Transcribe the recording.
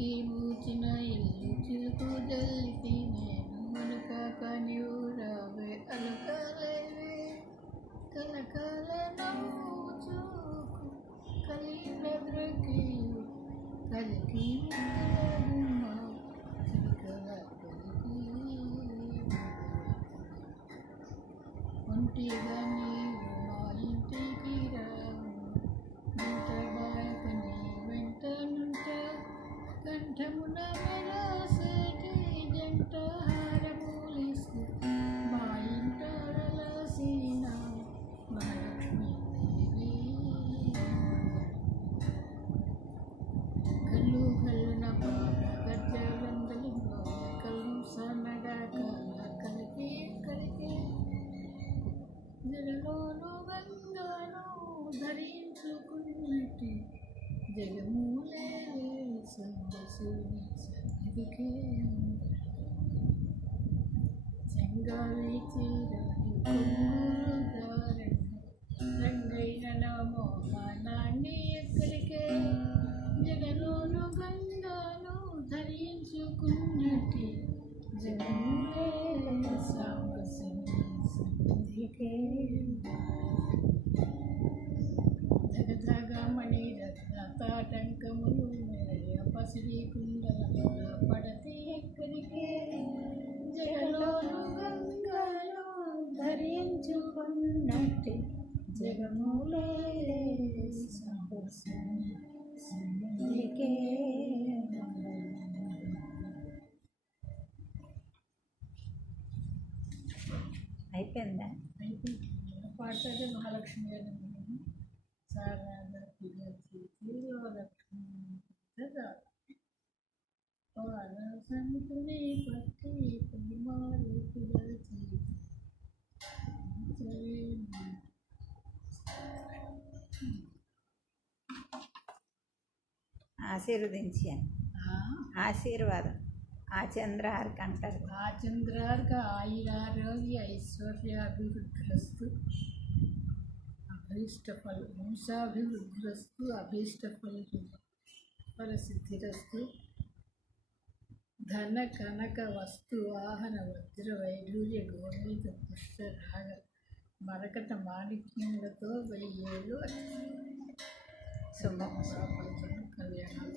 చిలికి మూచిన ఇల్లు చిలుకు జల్లికి నేను అనుకాక నీవు రావే అలకాలేవే కలకాల నవ్వు చూకు కలికి కలికి ఒంటిగా నీవు మా ఇంటికి రావు వెంట బాయక నీ వెంట నుంట కంఠమున మెరాసేటి జంట హారమూలిస్తూ మా ఇంట వెలసిన మహాలక్ష్మీ దేవి కళ్ళు కళ్ళున పాప గజ్జలందలి కళ్ళు సన్నడాక కలికి కలికి జగలోను గంగాను ధరించుకున్నట్టు జగమూలే సందసుని సన్నిధికే చెంగావి చీరాని కొంగులు ధారణ రంగైన మోహనాన్ని ఎక్కడికే జగలోను గంగాను ధరించుకున్నట్టు జగమూలే సాంబసుని సన్నిధికే జగజగమణి రత్నతాటంకములు మెరయ పసిడి కుండల పడతి ఎక్కడికే జగలోను గంగలో ధరించుకున్నట్టు జగమూలే సాంబసుని సన్నిధికే. అయిపోయిందా? అయిపోయింది. పాడతాడే మహాలక్ష్మి గారి సారాధ పిల్లలక్ష్మి సంతుని పట్టి పులిమారు పిల్లలకి ఆశీర్వదించాను. ఆశీర్వాదం ఆచంద్రార్క అంటారు. ఆచంద్రార్క ఆయురారోగ్య ఐశ్వర్యాభివృద్ధిరస్తు అభీష్టఫల వంశాభివృద్ధిరస్తు అభీష్టఫల ఫలసిద్ధిరస్తు ధన కనక వస్తు వాహన వజ్ర వైఢూర్య గోమేత పుష్ప రాగ మరకట మాణిక్యములతో 1000 ఏళ్ళు శుభం కళ్యాణం